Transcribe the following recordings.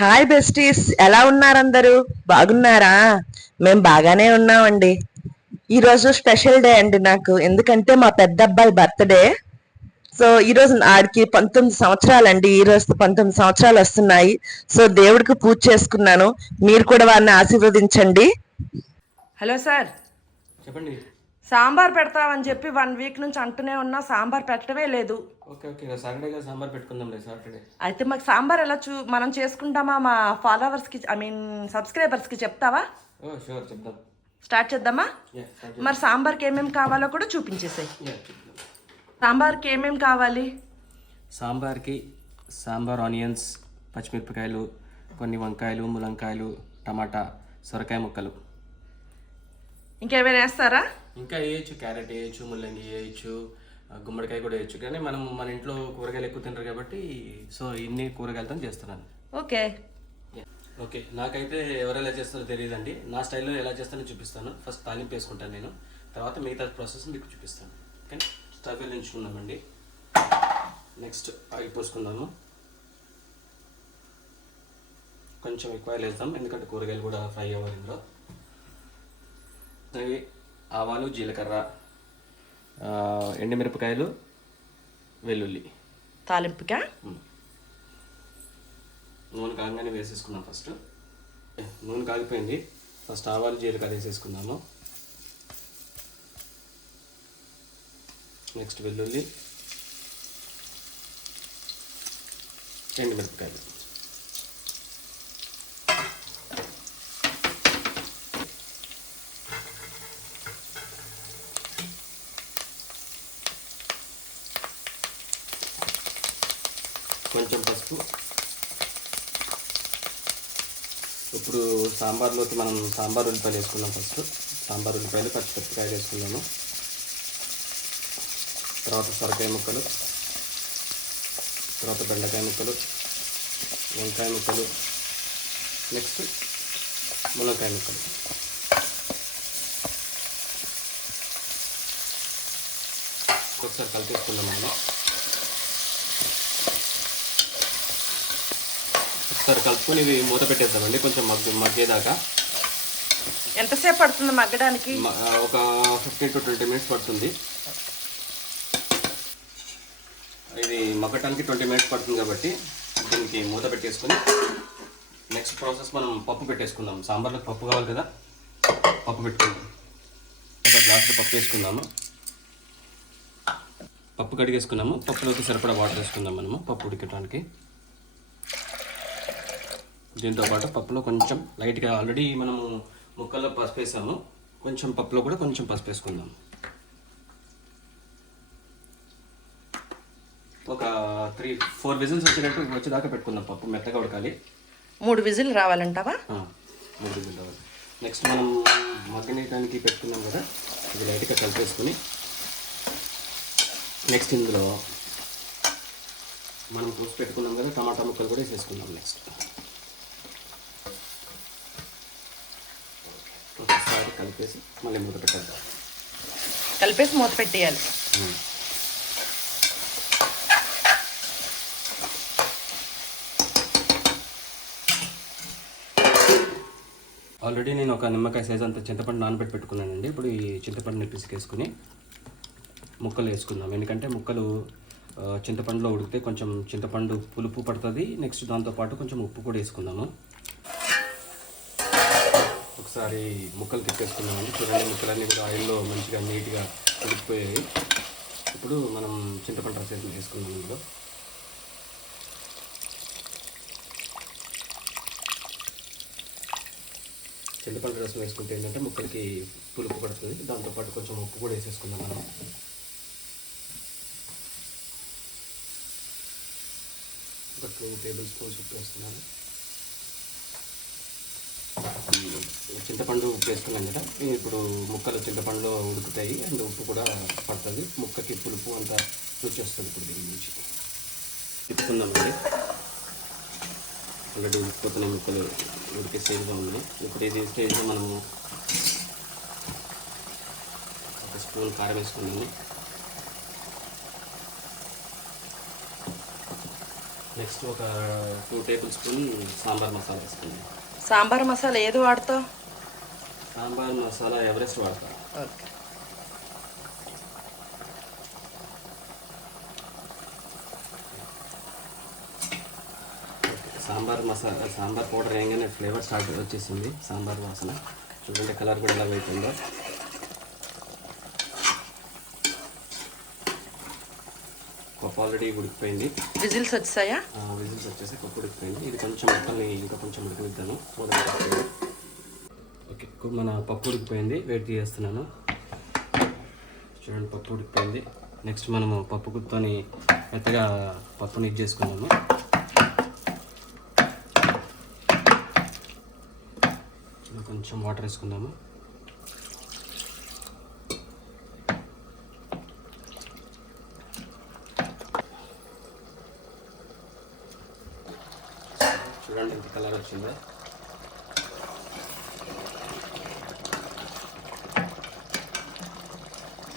Hi besties ఎలా ఉన్నారు అందరూ బాగున్నారా? మేము బాగానే ఉన్నామండి. ఈ రోజు స్పెషల్ డే అండి నాకు. ఎందుకంటే మా పెద్ద అబ్బాయి బర్త్డే సో ఈ రోజు ఆడికి పంతొమ్మిది సంవత్సరాలండి. ఈ రోజు పంతొమ్మిది సంవత్సరాలు వస్తున్నాయి. సో దేవుడికి పూజ చేసుకున్నాను. మీరు కూడా వారిని ఆశీర్వదించండి. హలో సార్ చెప్పండి. సాంబార్ పెడతామని చెప్పి వన్ వీక్ నుంచి అంటూనే ఉన్నా సాంబార్ పెట్టడమే లేదు. ఓకే ఓకే సాంబార్ పెట్టుకుందాంలే సాటర్డే అయితే మాకు సాంబార్ ఎలా చూ మనం చేసుకుంటామా మా ఫాలోవర్స్కి ఐ మీన్ సబ్స్క్రైబర్స్కి చెప్తావా? ఓ షూర్ చెప్దాం. స్టార్ట్ చేద్దామా? మరి సాంబార్కి ఏమేమి కావాలో కూడా చూపించేసాయి. సాంబార్కి ఏమేమి కావాలి? సాంబార్కి సాంబార్ ఆనియన్స్ పచ్చిమిరపకాయలు కొన్ని వంకాయలు ములంకాయలు టమాటా సొరకాయ ముక్కలు. ఇంకేమైనా వేస్తారా? ఇంకా వేయచ్చు క్యారెట్ వేయచ్చు ముల్లంగి వేయచ్చు గుమ్మడికాయ కూడా వేయచ్చు. కానీ మనం మన ఇంట్లో కూరగాయలు ఎక్కువ తింటారు కాబట్టి సో ఇన్ని కూరగాయలతో చేస్తున్నాను. ఓకే. ఓకే నాకైతే ఎవరు ఎలా చేస్తారో తెలియదండి. నా స్టైల్లో ఎలా చేస్తానో చూపిస్తాను. ఫస్ట్ తాలింపు వేసుకుంటాను నేను. తర్వాత మిగతా ప్రాసెస్ మీకు చూపిస్తాను. ఓకే స్టవ్ వెలించుకుందామండి నెక్స్ట్ ఆయిల్ పోసుకుందాము. కొంచెం ఎక్కువ వేద్దాం. ఎందుకంటే కూరగాయలు కూడా ఫ్రై అవ్వాలి ఇందులో. అవి ఆవాలు జీలకర్ర ఎండుమిరపకాయలు వెల్లుల్లి. తాలింపుకా? నూనె కాగానే వేసేసుకున్నాం ఫస్ట్. నూనె కాగిపోయింది. ఫస్ట్ ఆవాలు జీలకర్ర వేసేసుకుందాము. నెక్స్ట్ వెల్లుల్లి ఎండుమిరపకాయలు. కొంచెం పసుపు. ఇప్పుడు సాంబార్లోకి మనం సాంబార్ ఉల్లిపాయలు వేసుకున్నాం ఫస్ట్ సాంబార్ ఉల్లిపాయలు పచ్చిమిరపకాయలు వేసుకున్నాము తర్వాత సొరకాయ ముక్కలు తర్వాత బెండకాయ ముక్కలు వంకాయ ముక్కలు నెక్స్ట్ మునక్కాయ ముక్కలు. ఒకసారి కలిపేసుకుందాం మనం. ఒకసారి కలుపుకొని ఇవి మూత పెట్టేద్దామండి కొంచెం మగ్గు మగ్గేదాకా. ఎంతసేపు పడుతుంది మగ్గడానికి? ఒక ఫిఫ్టీన్ టు ట్వంటీ మినిట్స్ పడుతుంది. ఇది మగ్గటానికి ట్వంటీ మినిట్స్ పడుతుంది కాబట్టి దీనికి మూత పెట్టేసుకొని నెక్స్ట్ ప్రాసెస్ మనం పప్పు పెట్టేసుకుందాం. సాంబార్లో పప్పు కావాలి కదా పప్పు పెట్టుకుందాం. ఒక గ్లాసు పప్పు వేసుకుందాము. పప్పు కడిగేసుకున్నాము. పప్పులోకి సరిపడా వాటర్ వేసుకుందాం మనము పప్పు ఉడకటానికి. దీంతో పాటు పప్పులో కొంచెం లైట్గా ఆల్రెడీ మనము ముక్కల్లో పసుపు వేసాము కొంచెం పప్పులో కూడా కొంచెం పసుపు వేసుకుందాం ఒక త్రీ ఫోర్ విజిల్స్ వచ్చేటట్టు వచ్చేదాకా పెట్టుకుందాం పప్పు మెత్తగా ఉడకాలి. మూడు విజిల్ రావాలంటావా? మూడు విజిల్ రావాలి. నెక్స్ట్ మనం మగ్గనీయడానికి పెట్టుకున్నాం కదా ఇది లైట్గా కలిపేసుకొని. నెక్స్ట్ ఇందులో మనం కోసి పెట్టుకున్నాం కదా టమాటా ముక్కలు కూడా వేసేసుకుందాం నెక్స్ట్ ఒకసారి కలిపేసి మళ్ళీ మూత పెట్టేద్దాం. కలిపేసి మూత పెట్టేయాలి. ఆల్రెడీ నేను ఒక నిమ్మకాయ సైజ్ అంత చింతపండు నానబెట్టి పెట్టుకున్నానండి. ఇప్పుడు ఈ చింతపండుని పిసికేసుకుని ముక్కలు వేసుకుందాం. ఎందుకంటే ముక్కలు చింతపండులో ఉడికితే కొంచెం చింతపండు పులుపు పడుతుంది. నెక్స్ట్ దాంతోపాటు కొంచెం ఉప్పు కూడా వేసుకుందాము. ఒకసారి ముక్కలు తిప్పేసుకున్నామండి. చూడండి ముక్కలన్నీ కూడా ఆయిల్లో మంచిగా నీట్గా ఉడికిపోయాయి. ఇప్పుడు మనం చింతపండు రసం వేసుకుందాం ఇందులో. చింతపండు రసం వేసుకుంటే ఏంటంటే ముక్కలకి పులుపు పడుతుంది. దాంతోపాటు కొంచెం ఉప్పు కూడా వేసేసుకుందాం మనం. ఒక టూ టేబుల్ స్పూన్స్ ఉప్పు వేస్తున్నాను. చింతపండు ఉప్పు వేసుకున్నాం కదా. ఇప్పుడు ముక్కలు చింతపండులో ఉడుకుతాయి. అండ్ ఉప్పు కూడా పడుతుంది. ముక్కకి పులుపు అంతా రుచి వస్తుంది ఇప్పుడు దీని నుంచి. తిప్పుకుందామండి ఆల్రెడీ ఉడికిపోతున్న ముక్కలు ఉడికే స్టేజ్లో ఉన్నాయి. ఇప్పుడు ఇది స్టేజ్లో మనము ఒక స్పూన్ కారం వేసుకున్నాము నెక్స్ట్ ఒక two table spoon sambar masala వేసుకున్నాము సాంబార్ మసాలా ఏది వాడతావు? సాంబార్ మసాలా ఎవరెస్ట్ వాడతాం? ఓకే. సాంబార్ మసాలా సాంబార్ పౌడర్ వేయగానే ఫ్లేవర్ స్టార్ట్ వచ్చేసింది సాంబార్ వాసన. చూడండి కలర్ కూడా ఎలా అవుతుందో పప్పు ఆల్రెడీ ఉడికిపోయింది. విజిల్స్ వచ్చాయా? విజిల్స్ వచ్చేసి పప్పు ఉడికిపోయింది. ఇది కొంచెం ముక్కల్ని ఇంకా కొంచెం ఉడికిద్దాను ఓకే మన పప్పు ఉడికిపోయింది. వెయిట్ చేస్తున్నాను. చూడండి పప్పు ఉడికిపోయింది. నెక్స్ట్ మనము పప్పు గుత్తని మెత్తగా పప్పుని ఇది చేసుకున్నాము కొంచెం వాటర్ వేసుకుందాము. చూడండి ఎంత కలర్ వచ్చిందో.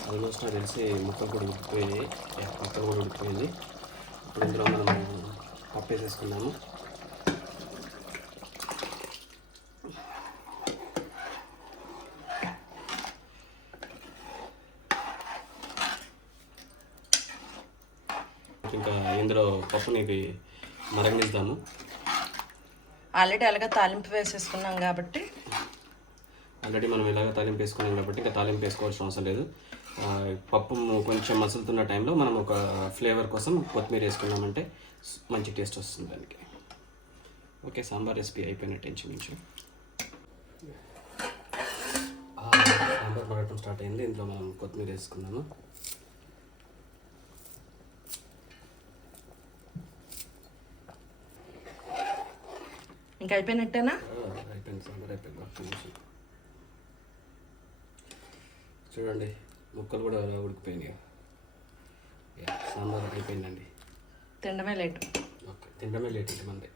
ఆల్మోస్ట్ నాకు తెలిసి ముక్కలు కూడా ఉడికిపోయాయి యా, కూడా ఉడికిపోయింది. ఇప్పుడు ఇందులో మనం పప్పు వేసేసుకున్నాము ఇంకా ఇందులో పప్పుని ఇది మరగనిద్దాము ఆల్రెడీ అలాగే తాలింపు వేసేసుకున్నాం కాబట్టి. ఆల్రెడీ మనం ఇలాగ తాలింపు వేసుకున్నాం కాబట్టి ఇంకా తాలింపు వేసుకోవాల్సిన అవసరం లేదు. పప్పు కొంచెం మసులుతున్న టైంలో మనం ఒక ఫ్లేవర్ కోసం కొత్తిమీర వేసుకున్నామంటే మంచి టేస్ట్ వస్తుంది దానికి. ఓకే సాంబార్ రెసిపీ అయిపోయినట్టు ఇంచుమించు ఆ, సాంబార్ పడటం స్టార్ట్ అయింది. ఇందులో మనం కొత్తిమీర వేసుకున్నాము. ఇంకా అయిపోయినట్టేనా చూడండి ముక్కలు కూడా ఉడికిపోయినాయి. యా, సాంబార్ అయిపోయిందండి. తినడమే లేటు. ఓకే తినడమే లేట్ ఇంటి మంది